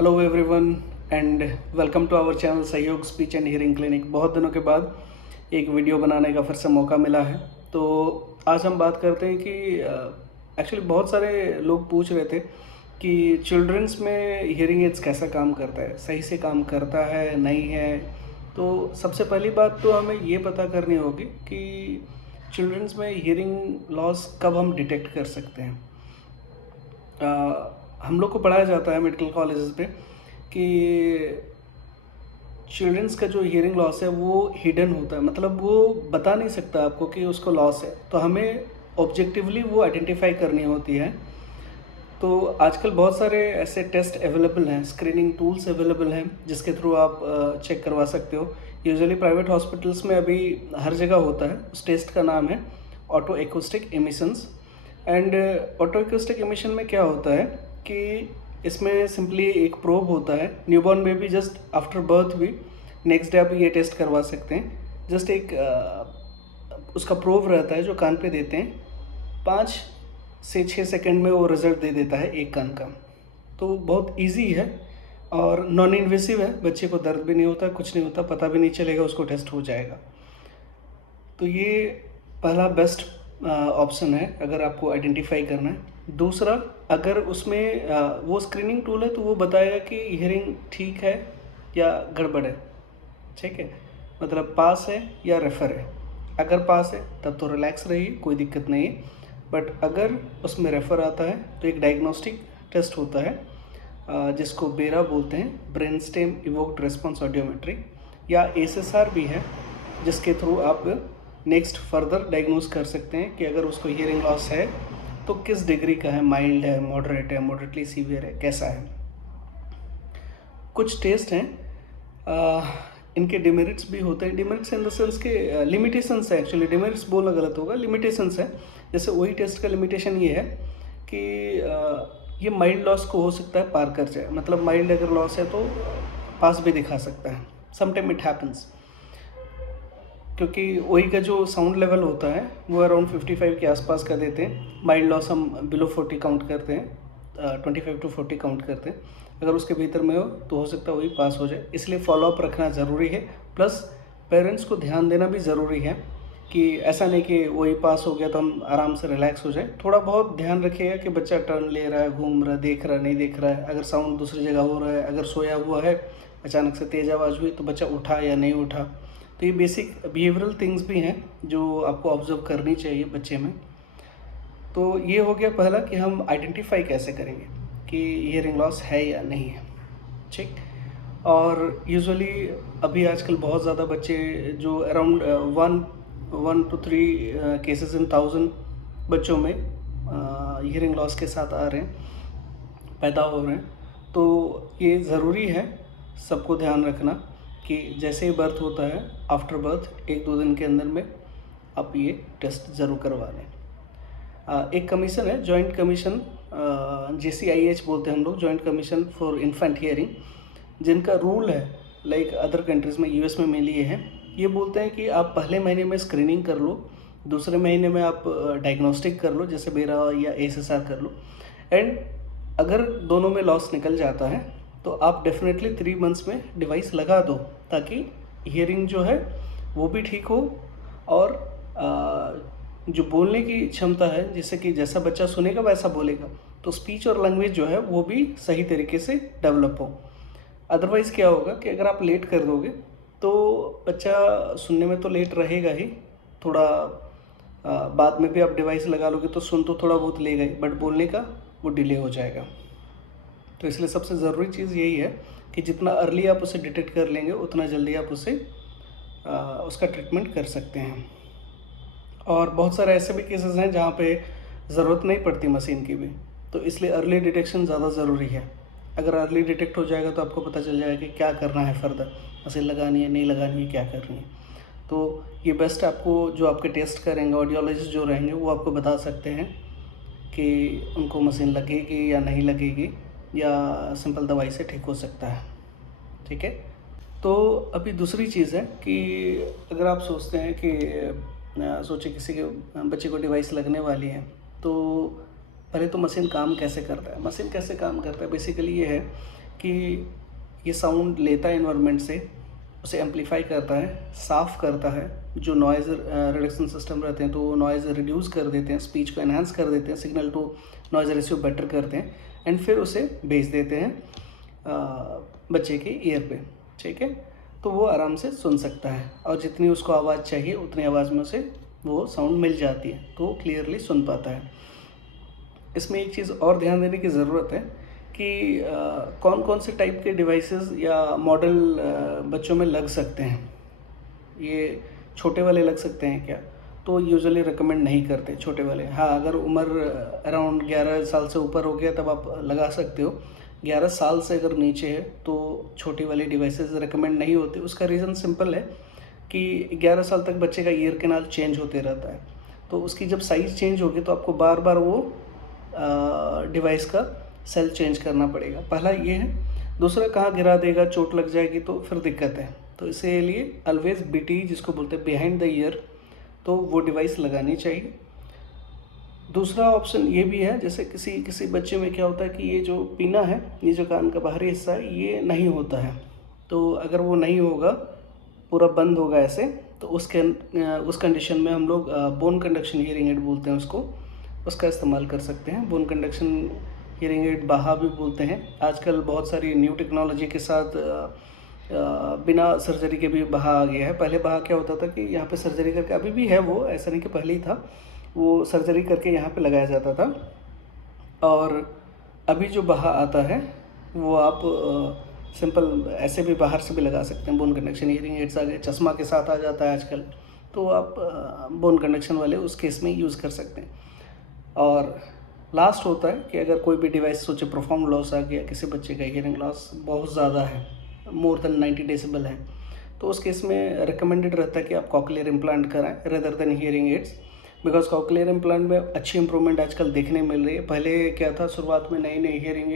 Hello everyone and welcome to our channel Sahyog speech and hearing clinic. बहुत दिनों के बाद एक वीडियो बनाने का फिर से मौका मिला है। तो आज हम बात करते हैं कि एक्चुअली बहुत सारे लोग पूछ रहे थे कि चिल्ड्रंस में हियरिंग एड्स कैसा काम करता है, सही से काम करता है नहीं है। तो सबसे पहली बात तो हमें ये पता करनी होगी कि चिल्ड्रंस में हियरिंग लॉस कब हम डिटेक्ट कर सकते हैं। हम लोग को पढ़ाया जाता है मेडिकल कॉलेजेस पे कि चिल्ड्रंस का जो हियरिंग लॉस है वो हिडन होता है, मतलब वो बता नहीं सकता आपको कि उसको लॉस है। तो हमें ऑब्जेक्टिवली वो आइडेंटिफाई करनी होती है। तो आजकल बहुत सारे ऐसे टेस्ट अवेलेबल हैं, स्क्रीनिंग टूल्स अवेलेबल हैं जिसके थ्रू आप चेक करवा सकते हो। यूजुअली प्राइवेट हॉस्पिटल्स में अभी हर जगह होता है। उस टेस्ट का नाम है auto acoustic emissions. And auto acoustic emission में क्या होता है कि इसमें सिंपली एक प्रोब होता है। Newborn baby just after birth भी नेक्स्ट डे आप ये टेस्ट करवा सकते हैं। जस्ट एक उसका प्रोब रहता है जो कान पे देते हैं, 5 से 6 सेकंड में वो रिज़ल्ट दे देता है एक कान का। तो बहुत इजी है और नॉन इन्वेसिव है, बच्चे को दर्द भी नहीं होता, कुछ नहीं होता, पता भी नहीं चलेगा, उसको टेस्ट हो जाएगा। तो ये पहला बेस्ट ऑप्शन है अगर आपको आइडेंटिफाई करना है। दूसरा, अगर उसमें वो स्क्रीनिंग टूल है तो वो बताएगा कि हियरिंग ठीक है या गड़बड़ है। ठीक है, मतलब पास है या रेफ़र है। अगर पास है तब तो रिलैक्स रहिए, कोई दिक्कत नहीं है। बट अगर उसमें रेफ़र आता है तो एक डायग्नोस्टिक टेस्ट होता है जिसको बेरा बोलते हैं, brain stem evoked response audiometry, या एसएसआर भी है जिसके थ्रू आप नेक्स्ट फर्दर डायग्नोज कर सकते हैं कि अगर उसको हियरिंग लॉस है तो किस डिग्री का है, माइल्ड है, मॉडरेट है, मॉडरेटली सीवियर है, कैसा है। कुछ टेस्ट हैं इनके डिमेरिट्स भी होते हैं। डिमेरिट्स इन द सेंस के लिमिटेशंस है, एक्चुअली डिमेरिट्स बोलना गलत होगा, लिमिटेशंस है। जैसे वही टेस्ट का लिमिटेशन ये है कि ये माइल्ड लॉस को हो सकता है पार कर जाए, मतलब माइल्ड अगर लॉस है तो पास भी दिखा सकता है। समटाइम इट हैपन्स, क्योंकि वही का जो साउंड लेवल होता है वो अराउंड 55 के आसपास का देते हैं। माइल्ड लॉस हम बिलो 40 काउंट करते हैं, 25 to 40 काउंट करते हैं। अगर उसके भीतर में हो सकता है वही पास हो जाए, इसलिए फॉलोअप रखना ज़रूरी है। प्लस पेरेंट्स को ध्यान देना भी ज़रूरी है कि ऐसा नहीं कि वही पास हो गया तो हम आराम से रिलैक्स हो जाए। थोड़ा बहुत ध्यान रखिएगा कि बच्चा टर्न ले रहा है, घूम रहा है, देख रहा है, नहीं देख रहा है, अगर साउंड दूसरी जगह हो रहा है, अगर सोया हुआ है, अचानक से तेज़ आवाज़ हुई तो बच्चा उठा या नहीं उठा। तो ये बेसिक बिहेवियरल थिंग्स भी हैं जो आपको ऑब्जर्व करनी चाहिए बच्चे में। तो ये हो गया पहला कि हम आइडेंटिफाई कैसे करेंगे कि हियरिंग लॉस है या नहीं है। ठीक। और यूजुअली अभी आजकल बहुत ज़्यादा बच्चे जो अराउंड 1 to 3 केसेस इन 1000 बच्चों में हियरिंग लॉस के साथ आ रहे हैं, पैदा हो रहे हैं। तो ये ज़रूरी है सबको ध्यान रखना कि जैसे ही बर्थ होता है, आफ्टर बर्थ 1-2 दिन के अंदर में आप ये टेस्ट ज़रूर करवा लें। एक कमीशन है, जॉइंट कमीशन, JCIH बोलते हैं हम लोग, joint commission for infant hearing, जिनका रूल है लाइक अदर कंट्रीज़ में, US में मेनली ये है। ये बोलते हैं कि आप पहले महीने में स्क्रीनिंग कर लो, दूसरे महीने में आप डायग्नोस्टिक कर लो, जैसे बेरा या ASSR कर लो। एंड अगर दोनों में लॉस निकल जाता है तो आप डेफिनेटली 3 मंथ्स में डिवाइस लगा दो, ताकि हियरिंग जो है वो भी ठीक हो और जो बोलने की क्षमता है, जैसे कि जैसा बच्चा सुनेगा वैसा बोलेगा, तो स्पीच और लैंग्वेज जो है वो भी सही तरीके से डेवलप हो। अदरवाइज़ क्या होगा कि अगर आप लेट कर दोगे तो बच्चा सुनने में तो लेट रहेगा ही, थोड़ा बाद में भी आप डिवाइस लगा लोगे तो सुन तो थोड़ा बहुत लेगा ही, बट बोलने का वो डिले हो जाएगा। तो इसलिए सबसे ज़रूरी चीज़ यही है कि जितना अर्ली आप उसे डिटेक्ट कर लेंगे उतना जल्दी आप उसे उसका ट्रीटमेंट कर सकते हैं। और बहुत सारे ऐसे भी केसेस हैं जहाँ पे ज़रूरत नहीं पड़ती मशीन की भी, तो इसलिए अर्ली डिटेक्शन ज़्यादा ज़रूरी है। अगर अर्ली डिटेक्ट हो जाएगा तो आपको पता चल जाएगा कि क्या करना है फर्दर, मशीन लगानी है, नहीं लगानी है, क्या करनी है। तो ये बेस्ट आपको जो आपके टेस्ट करेंगे ऑडियोलॉजिस्ट जो रहेंगे वो आपको बता सकते हैं कि उनको मशीन लगेगी या नहीं लगेगी, या सिंपल दवाई से ठीक हो सकता है। ठीक है। तो अभी दूसरी चीज़ है कि अगर आप सोचते हैं कि सोचे किसी के बच्चे को डिवाइस लगने वाली है, तो पहले तो मशीन काम कैसे करता है। मशीन कैसे काम करता है बेसिकली ये है कि ये साउंड लेता है इन्वायरमेंट से, उसे एम्पलीफाई करता है, साफ़ करता है, जो नॉइज़ रिडक्शन सिस्टम रहते हैं तो वो नॉइज़ रिड्यूस कर देते हैं, स्पीच को एनहांस कर देते हैं, signal to noise ratio better करते हैं, एंड फिर उसे भेज देते हैं बच्चे के ईयर पे, ठीक है। तो वो आराम से सुन सकता है और जितनी उसको आवाज़ चाहिए उतनी आवाज़ में उसे वो साउंड मिल जाती है, तो वो क्लियरली सुन पाता है। इसमें एक चीज़ और ध्यान देने की ज़रूरत है कि कौन कौन से टाइप के डिवाइसेस या मॉडल बच्चों में लग सकते हैं। ये छोटे वाले लग सकते हैं क्या? तो यूजुअली रिकमेंड नहीं करते छोटे वाले। हाँ, अगर उम्र अराउंड 11 साल से ऊपर हो गया तब आप लगा सकते हो। 11 साल से अगर नीचे है तो छोटी वाली डिवाइसेस रिकमेंड नहीं होती। उसका रीज़न सिंपल है कि 11 साल तक बच्चे का ईयर कैनाल चेंज होते रहता है, तो उसकी जब साइज़ चेंज होगी तो आपको बार बार वो डिवाइस का सेल चेंज करना पड़ेगा। पहला ये है। दूसरा, कहाँ गिरा देगा, चोट लग जाएगी तो फिर दिक्कत है। तो इसीलिए ऑलवेज बीटी जिसको बोलते हैं बिहाइंड द ईयर, तो वो डिवाइस लगानी चाहिए। दूसरा ऑप्शन ये भी है, जैसे किसी किसी बच्चे में क्या होता है कि ये जो पीना है, ये जो कान का बाहरी हिस्सा है, ये नहीं होता है। तो अगर वो नहीं होगा, पूरा बंद होगा ऐसे, तो उस कंडीशन में हम लोग बोन कंडक्शन हियरिंग एड बोलते हैं उसका इस्तेमाल कर सकते हैं। बोन कंडक्शन हियरिंग एड बाहा भी बोलते हैं। आजकल बहुत सारी न्यू टेक्नोलॉजी के साथ बिना सर्जरी के भी बाहा आ गया है। पहले बाहा क्या होता था कि यहाँ पे सर्जरी करके, अभी भी है वो, ऐसा नहीं कि पहले ही था, वो सर्जरी करके यहाँ पे लगाया जाता था। और अभी जो बाहा आता है वो आप सिंपल ऐसे भी बाहर से भी लगा सकते हैं। बोन कंडक्शन हियरिंग एड्स आ गए, चश्मा के साथ आ जाता है आजकल, तो आप बोन कंडक्शन वाले उस केस में यूज़ कर सकते हैं। और लास्ट होता है कि अगर कोई भी डिवाइस, सोचे प्रोफाउंड लॉस आ गया, किसी बच्चे का हियरिंग लॉस बहुत ज़्यादा है, मोर देन 90 डेसिबल है, तो उस केस में रिकमेंडेड रहता है कि आप कॉकलियर इम्प्लांट कराएं rather than hearing aids, because cochlear implant में अच्छी इंप्रूवमेंट आजकल देखने मिल रही है। पहले क्या था, शुरुआत में नई हियरिंग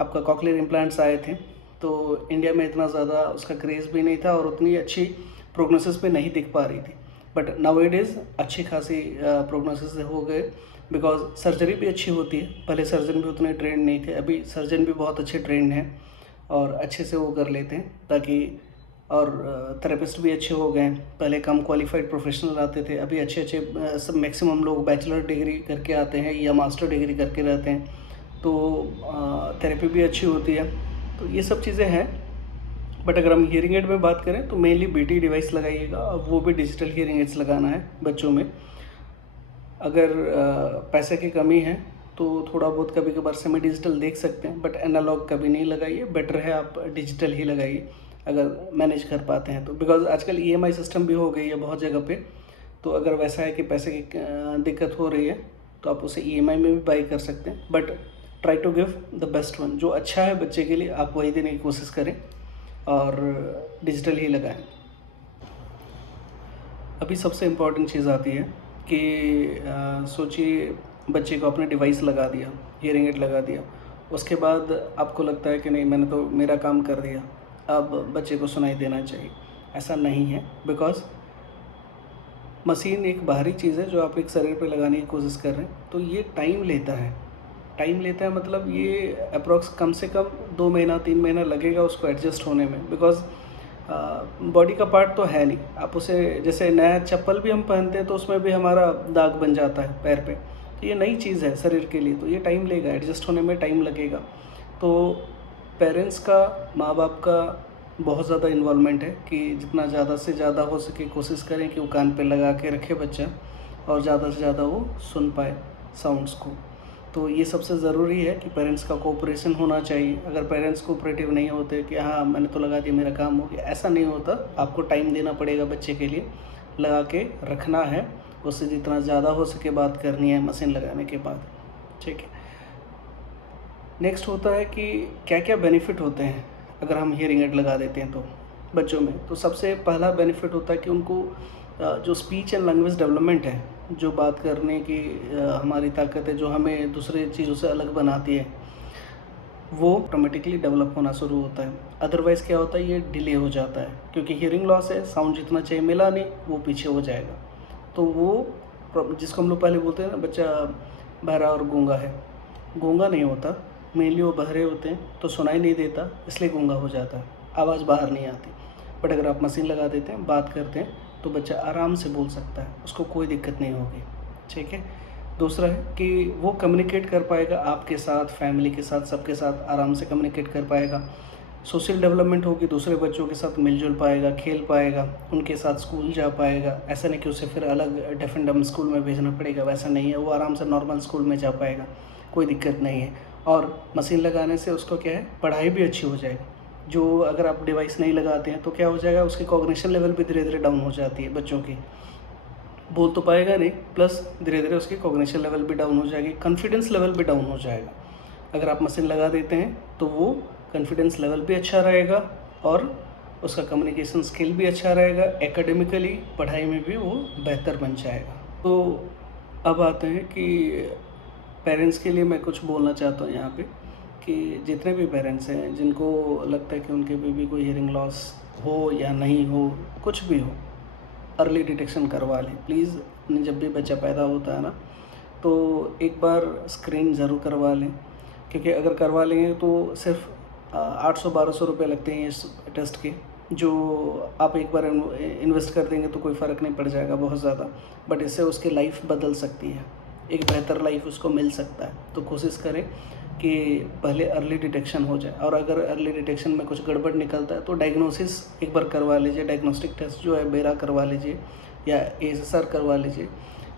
आपका कॉकलियर इम्प्लांट्स आए थे, तो इंडिया में इतना ज़्यादा उसका क्रेज़ भी नहीं था और उतनी अच्छी प्रोग्नोसिस पे नहीं दिख पा रही थी। बट नाउअडेज अच्छी खासी प्रोग्नोसिस हो गए, बिकॉज सर्जरी भी अच्छी होती है। पहले सर्जन भी उतने ट्रेंड नहीं थे, अभी सर्जन भी बहुत अच्छे ट्रेंड हैं और अच्छे से वो कर लेते हैं, ताकि और थेरेपिस्ट भी अच्छे हो गए हैं। पहले कम क्वालिफाइड प्रोफेशनल आते थे, अभी अच्छे सब मैक्सिमम लोग बैचलर डिग्री करके आते हैं या मास्टर डिग्री करके रहते हैं, तो थेरेपी भी अच्छी होती है। तो ये सब चीज़ें हैं। बट अगर हम हियरिंग एड में बात करें तो मेनली बीटी डिवाइस लगाइएगा, और वो भी डिजिटल हियरिंग एड्स लगाना है बच्चों में। अगर पैसे की कमी है तो थोड़ा बहुत कभी कभार सेमी डिजिटल देख सकते हैं, बट एनालॉग कभी नहीं लगाइए। बेटर है आप डिजिटल ही लगाइए अगर मैनेज कर पाते हैं तो, बिकॉज आजकल ईएमआई सिस्टम भी हो गई है बहुत जगह पे। तो अगर वैसा है कि पैसे की दिक्कत हो रही है तो आप उसे ईएमआई में भी बाई कर सकते हैं, but try to give the best one. जो अच्छा है बच्चे के लिए आप वही देने की कोशिश करें और डिजिटल ही लगाएं। अभी सबसे इम्पॉर्टेंट चीज़ आती है कि सोचिए बच्चे को आपने डिवाइस लगा दिया, हियरिंग एड लगा दिया, उसके बाद आपको लगता है कि नहीं, मैंने तो मेरा काम कर दिया, अब बच्चे को सुनाई देना चाहिए। ऐसा नहीं है, बिकॉज मशीन एक बाहरी चीज़ है जो आप एक शरीर पे लगाने की कोशिश कर रहे हैं, तो ये टाइम लेता है। मतलब ये अप्रॉक्स कम से कम 2 महीना 3 महीना लगेगा उसको एडजस्ट होने में, बिकॉज बॉडी का पार्ट तो है नहीं। आप उसे, जैसे नया चप्पल भी हम पहनते हैं तो उसमें भी हमारा दाग बन जाता है पैर पे, तो ये नई चीज़ है शरीर के लिए, तो ये टाइम लेगा, एडजस्ट होने में टाइम लगेगा। तो पेरेंट्स का, माँ बाप का बहुत ज़्यादा इन्वॉल्वमेंट है कि जितना ज़्यादा से ज़्यादा हो सके कोशिश करें कि वो कान पे लगा के रखे बच्चा, और ज़्यादा से ज़्यादा वो सुन पाए साउंड्स को। तो ये सबसे ज़रूरी है कि पेरेंट्स का कोऑपरेशन होना चाहिए। अगर पेरेंट्स कोऑपरेटिव नहीं होते कि हाँ मैंने तो लगा दिया, मेरा काम हो गया, ऐसा नहीं होता। आपको टाइम देना पड़ेगा बच्चे के लिए, लगा के रखना है, उससे जितना ज़्यादा हो सके बात करनी है मशीन लगाने के बाद, ठीक है। नेक्स्ट होता है कि क्या क्या बेनिफिट होते हैं अगर हम हियरिंग एड लगा देते हैं तो बच्चों में। तो सबसे पहला बेनिफिट होता है कि उनको जो स्पीच एंड लैंग्वेज डेवलपमेंट है, जो बात करने की हमारी ताकत है, जो हमें दूसरे चीज़ों से अलग बनाती है, वो ऑटोमेटिकली डेवलप होना शुरू होता है। अदरवाइज़ क्या होता है, ये डिले हो जाता है, क्योंकि हियरिंग लॉस है, साउंड जितना चाहिए मिला नहीं, वो पीछे हो जाएगा। तो वो जिसको हम लोग पहले बोलते हैं ना, बच्चा बहरा और गूंगा है, गूंगा नहीं होता, मेनली वो बहरे होते हैं तो सुनाई नहीं देता, इसलिए गूंगा हो जाता है, आवाज़ बाहर नहीं आती। बट अगर आप मशीन लगा देते हैं, बात करते हैं, तो बच्चा आराम से बोल सकता है, उसको कोई दिक्कत नहीं होगी। ठीक है। दूसरा है कि वो कम्युनिकेट कर पाएगा आपके साथ, फैमिली के साथ, सबके साथ आराम से कम्युनिकेट कर पाएगा। सोशल डेवलपमेंट होगी, दूसरे बच्चों के साथ मिलजुल पाएगा, खेल पाएगा, उनके साथ स्कूल जा पाएगा। ऐसा नहीं कि उसे फिर अलग डेफ एंड डम स्कूल में भेजना पड़ेगा, वैसा नहीं है, वो आराम से नॉर्मल स्कूल में जा पाएगा, कोई दिक्कत नहीं है। और मशीन लगाने से उसको क्या है, पढ़ाई भी अच्छी हो जाएगी। जो अगर आप डिवाइस नहीं लगाते हैं तो क्या हो जाएगा, उसकी कॉग्निशन लेवल भी धीरे धीरे डाउन हो जाती है बच्चों की, बोल तो पाएगा नहीं, प्लस धीरे धीरे उसकी कॉग्निशन लेवल भी डाउन हो जाएगी, कॉन्फिडेंस लेवल भी डाउन हो जाएगा। अगर आप मशीन लगा देते हैं तो वो कॉन्फिडेंस लेवल भी अच्छा रहेगा और उसका कम्युनिकेशन स्किल भी अच्छा रहेगा, एकेडमिकली पढ़ाई में भी वो बेहतर बन जाएगा। तो अब आते हैं कि पेरेंट्स के लिए मैं कुछ बोलना चाहता हूँ यहाँ पे, कि जितने भी पेरेंट्स हैं जिनको लगता है कि उनके बेबी को हियरिंग लॉस हो या नहीं हो, कुछ भी हो, अर्ली डिटेक्शन करवा लें प्लीज़। जब भी बच्चा पैदा होता है ना, तो एक बार स्क्रीन ज़रूर करवा लें, क्योंकि अगर करवा लेंगे तो सिर्फ 800-1200 रुपये लगते हैं इस टेस्ट के, जो आप एक बार इन्वेस्ट कर देंगे तो कोई फ़र्क नहीं पड़ जाएगा बहुत ज़्यादा, बट इससे उसकी लाइफ बदल सकती है, एक बेहतर लाइफ उसको मिल सकता है। तो कोशिश करें कि पहले अर्ली डिटेक्शन हो जाए, और अगर अर्ली डिटेक्शन में कुछ गड़बड़ निकलता है तो डायग्नोसिस एक बार करवा लीजिए, डायग्नोस्टिक टेस्ट जो है बेरा करवा लीजिए या ASSR करवा लीजिए,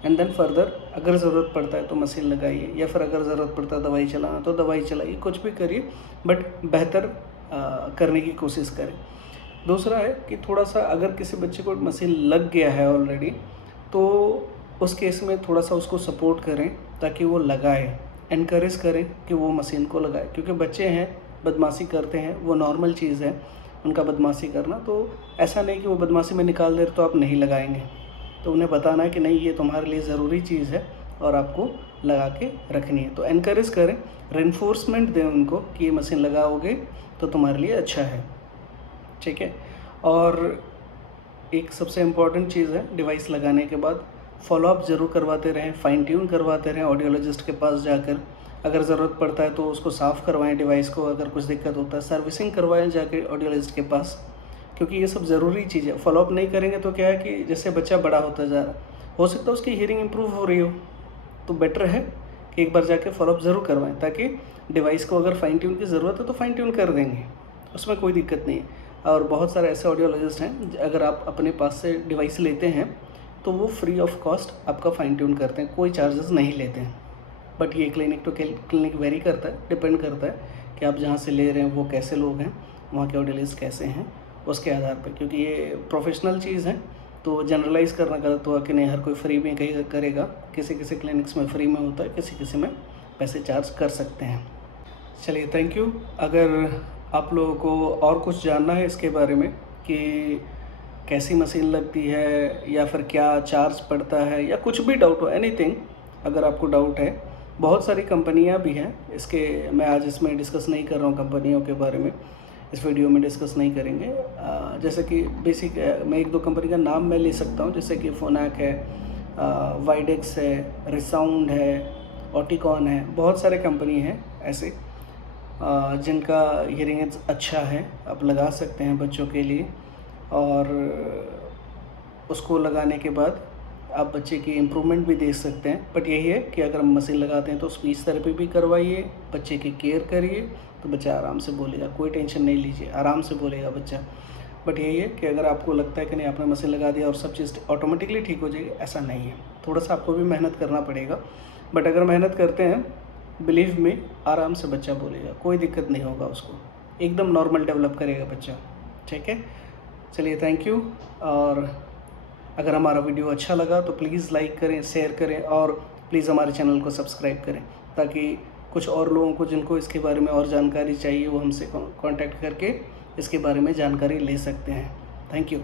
एंड देन फर्दर अगर ज़रूरत पड़ता है तो मशीन लगाइए, या फिर अगर ज़रूरत पड़ता है दवाई चलाना तो दवाई चलाइए, कुछ भी करिए, बट बेहतर करने की कोशिश करें। दूसरा है कि थोड़ा सा अगर किसी बच्चे को मशीन लग गया है ऑलरेडी, तो उस केस में थोड़ा सा उसको सपोर्ट करें ताकि वो लगाए, एनकरेज करें कि वो मशीन को लगाए, क्योंकि बच्चे हैं, बदमाशी करते हैं, वो नॉर्मल चीज़ है उनका बदमाशी करना। तो ऐसा नहीं कि वो बदमाशी में निकाल दे तो आप नहीं लगाएंगे, तो उन्हें बताना है कि नहीं, ये तुम्हारे लिए ज़रूरी चीज़ है और आपको लगा के रखनी है। तो एनकरेज करें, रेनफोर्समेंट दें उनको कि ये मशीन लगाओगे तो तुम्हारे लिए अच्छा है। ठीक है। और एक सबसे इम्पॉर्टेंट चीज़ है, डिवाइस लगाने के बाद फॉलोअप ज़रूर करवाते रहें, फाइन ट्यून करवाते रहें ऑडियोलॉजिस्ट के पास जाकर। अगर ज़रूरत पड़ता है तो उसको साफ़ करवाएं डिवाइस को, अगर कुछ दिक्कत होता है सर्विसिंग करवाएं जाके ऑडियोलॉजिस्ट के पास, क्योंकि ये सब ज़रूरी चीज़ है। फॉलोअप नहीं करेंगे तो क्या है कि जैसे बच्चा बड़ा होता जा रहा, हो सकता है उसकी हियरिंग इंप्रूव हो रही हो, तो बेटर है कि एक बार जाके फॉलोअप ज़रूर करवाएं, ताकि डिवाइस को अगर फाइन ट्यून की ज़रूरत है तो फाइन ट्यून कर देंगे, उसमें कोई दिक्कत नहीं है। और बहुत सारे ऐसे ऑडियोलॉजिस्ट हैं, अगर आप अपने पास से डिवाइस लेते हैं तो वो फ्री ऑफ कॉस्ट आपका फाइन ट्यून करते हैं, कोई चार्जेस नहीं लेते हैं। बट ये क्लिनिक टू क्लिनिक वेरी करता है, डिपेंड करता है कि आप जहाँ से ले रहे हैं वो कैसे लोग हैं, वहाँ के ऑडियोलॉजिस्ट कैसे हैं, उसके आधार पर, क्योंकि ये प्रोफेशनल चीज़ है। तो जनरलाइज़ करना गलत हुआ कि नहीं हर कोई फ्री में कहीं करेगा, किसी किसी क्लिनिक्स में फ्री में होता है, किसी किसी में पैसे चार्ज कर सकते हैं। चलिए, थैंक यू। अगर आप लोगों को और कुछ जानना है इसके बारे में कि कैसी मशीन लगती है या फिर क्या चार्ज पड़ता है, या कुछ भी डाउट हो, एनीथिंग, अगर आपको डाउट है, बहुत सारी कंपनियां भी हैं इसके, मैं आज इसमें डिस्कस नहीं कर रहा हूँ कंपनियों के बारे में, इस वीडियो में डिस्कस नहीं करेंगे। जैसे कि बेसिक मैं 1-2 कंपनी का नाम मैं ले सकता हूँ, जैसे कि फोनाक है, वाइडेक्स है, रिसाउंड है, ऑटिकॉन है, बहुत सारे कंपनी हैं ऐसे जिनका हियरिंग एड्स अच्छा है, आप लगा सकते हैं बच्चों के लिए। और उसको लगाने के बाद आप बच्चे की इम्प्रूवमेंट भी देख सकते हैं। बट यही है कि अगर हम मशीन लगाते हैं तो स्पीच थेरेपी भी करवाइए, बच्चे की केयर करिए, तो बच्चा आराम से बोलेगा, कोई टेंशन नहीं लीजिए, आराम से बोलेगा बच्चा। बट यही है कि अगर आपको लगता है कि नहीं आपने मशीन लगा दिया और सब चीज़ ऑटोमेटिकली ठीक हो जाएगी, ऐसा नहीं है, थोड़ा सा आपको भी मेहनत करना पड़ेगा। बट अगर मेहनत करते हैं, बिलीव में, आराम से बच्चा बोलेगा, कोई दिक्कत नहीं होगा उसको, एकदम नॉर्मल डेवलप करेगा बच्चा। ठीक है। चलिए, थैंक यू। और अगर हमारा वीडियो अच्छा लगा तो प्लीज़ लाइक करें, शेयर करें, और प्लीज़ हमारे चैनल को सब्सक्राइब करें, ताकि कुछ और लोगों को जिनको इसके बारे में और जानकारी चाहिए वो हमसे कांटेक्ट करके इसके बारे में जानकारी ले सकते हैं। Thank you.